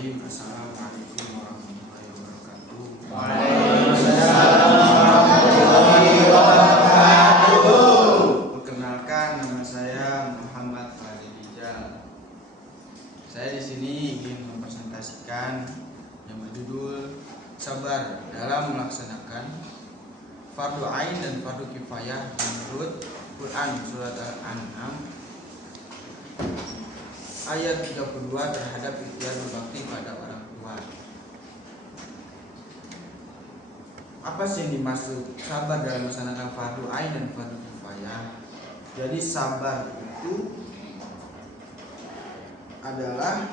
Bismillahirrahmanirrahim. Assalamualaikum warahmatullahi wabarakatuh. Waalaikumsalam warahmatullahi wabarakatuh. Perkenalkan, nama saya Muhammad Fadil Rijal. Saya di sini ingin mempresentasikan yang berjudul sabar dalam melaksanakan fardu ain dan fardu kifayah menurut Quran surat Al-An'am ayat 32 terhadap ikhtiar berbakti pada orang tua. Apa sih yang dimaksud sabar dalam melaksanakan fardu ain dan fardu kifayah? Jadi sabar itu adalah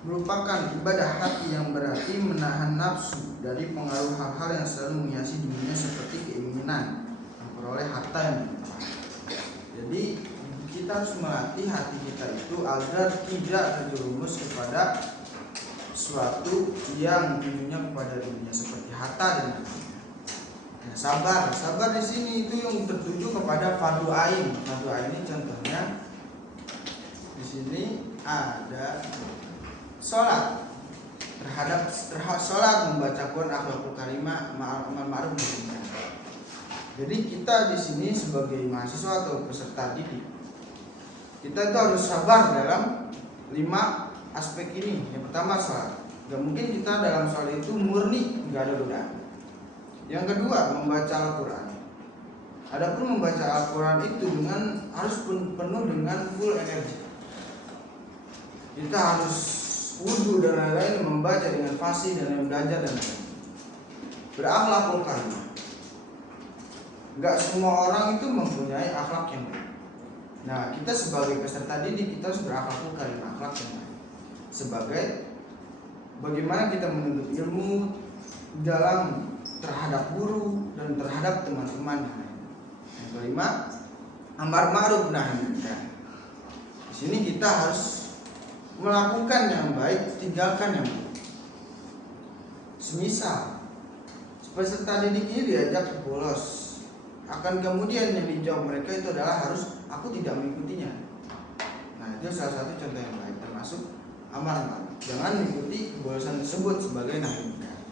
merupakan ibadah hati yang berarti menahan nafsu dari pengaruh hal-hal yang selalu menghiasi dunia seperti keinginan memperoleh harta yang berlimpah. Jadi kita harus melatih hati kita itu agar tidak terjerumus kepada sesuatu yang tujuannya kepada dunia seperti harta dan lainnya. Nah, sabar di sini itu yang tertuju kepada fardu ain. Fardu ain ini contohnya di sini ada sholat, terhadap sholat, membaca Quran, akhlakul karimah, amal ma'ruf nahi munkar. Jadi kita di sini sebagai mahasiswa atau peserta didik, kita itu harus sabar dalam 5 aspek ini. Yang pertama sholat. Gak mungkin kita dalam sholat itu murni gak ada godaan. Yang kedua membaca Al-Quran. Adapun membaca Al-Quran itu harus penuh dengan full energi. Kita harus wudu dan lain-lain, membaca dengan fasih dan belajar dan lain-lain. Berakhlakul karimah. Gak semua orang itu mempunyai akhlak yang baik. Nah, kita sebagai peserta didik kita harus berakhlakul karimah, akhlak yang baik. Sebagai bagaimana kita menuntut ilmu dalam terhadap guru dan terhadap teman-teman. Yang kelima, amar ma'ruf nahi munkar. Di sini kita harus melakukan yang baik, tinggalkan yang buruk. Semisal peserta didik ini diajak bolos, akan kemudian yang dijawab mereka itu adalah harus aku tidak mengikutinya. Nah, itu salah satu contoh yang baik, termasuk amar ma'ruf. Jangan mengikuti kebolosan tersebut sebagai nahi munkar.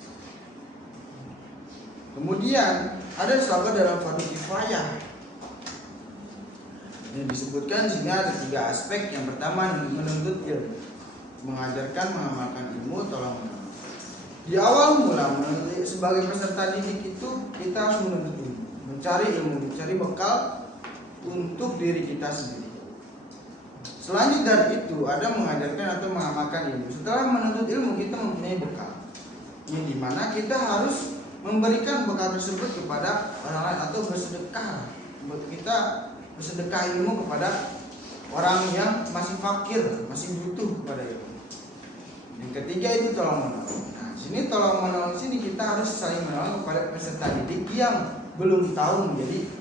Kemudian ada sabar dalam fardu kifayah. Yang disebutkan sini ada 3 aspek. Yang pertama menuntut ilmu, mengajarkan, mengamalkan ilmu, tolong menolong. Di awal mula sebagai peserta didik itu kita harus menuntut ilmu, mencari ilmu, mencari bekal untuk diri kita sendiri. Selanjutnya dari itu ada mengajarkan atau mengamalkan ilmu. Setelah menuntut ilmu kita mempunyai bekal, yang dimana kita harus memberikan bekal tersebut kepada orang lain atau bersedekah. Kita bersedekah ilmu kepada orang yang masih fakir, masih butuh kepada ilmu. Yang ketiga itu tolong menolong. Nah, sini tolong menolong sini kita harus saling menolong kepada peserta didik yang belum tahu menjadi.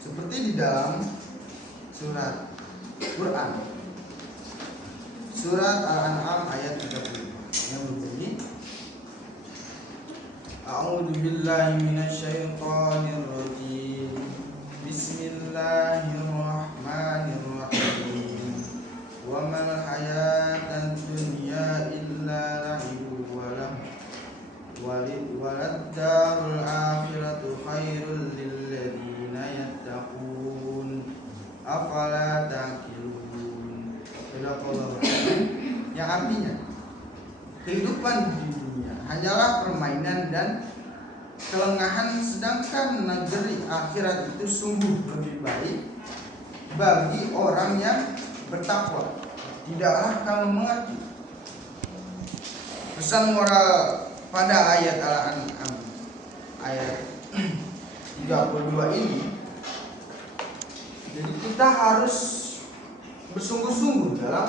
Seperti di dalam surat Quran, surat Al-An'am ayat 35 yang berbunyi, A'udzu billahi minasyaitonir rajim. Bismillahirrahmanirrahim. Wa mal hayatud dunya illa la'ibun wa lahu walad darul akhiratu khairul lil ladzina yattaqun afala taqilun. Yang artinya kehidupan di dunia hanyalah permainan dan kelengahan, sedangkan negeri akhirat itu sungguh lebih baik bagi orang yang bertakwa. Tidaklah kamu mengerti? Pesan moral pada ayat Al-An'am ayat 32 ini, jadi kita harus bersungguh-sungguh dalam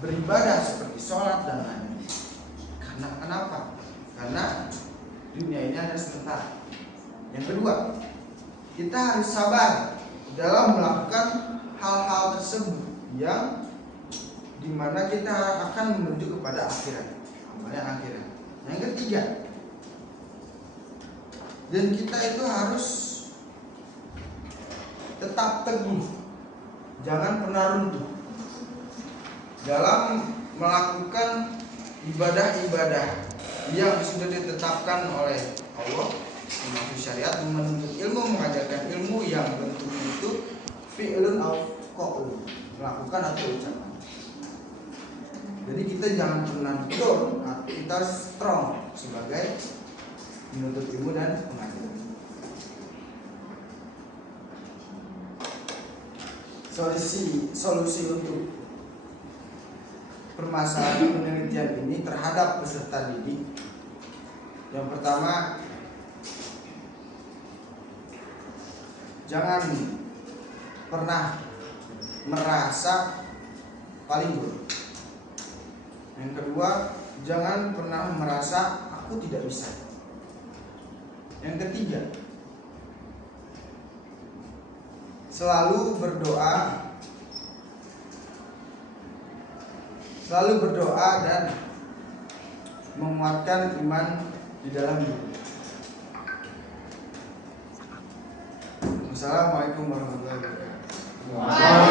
beribadah seperti sholat dan lain-lain. Karena kenapa? Karena dunia ini hanya sementara. Yang kedua, kita harus sabar dalam melakukan hal-hal tersebut yang dimana kita akan menuju kepada akhirat, amalnya akhirat. Yang ketiga, dan kita itu harus tetap teguh, jangan pernah runtuh dalam melakukan ibadah-ibadah yang sudah ditetapkan oleh Allah, melalui syariat, menuntut ilmu, mengajarkan ilmu yang bentuknya itu fi'lun au qaul, melakukan atau ucapan. Jadi kita jangan pernah down, kita strong sebagai menuntut ilmu dan pengajaran. Solusi untuk permasalahan penelitian ini terhadap peserta didik, yang pertama, jangan pernah merasa paling buruk. Yang kedua, jangan pernah merasa aku tidak bisa. Yang ketiga, selalu berdoa dan menguatkan iman di dalam diri. Assalamualaikum warahmatullahi wabarakatuh.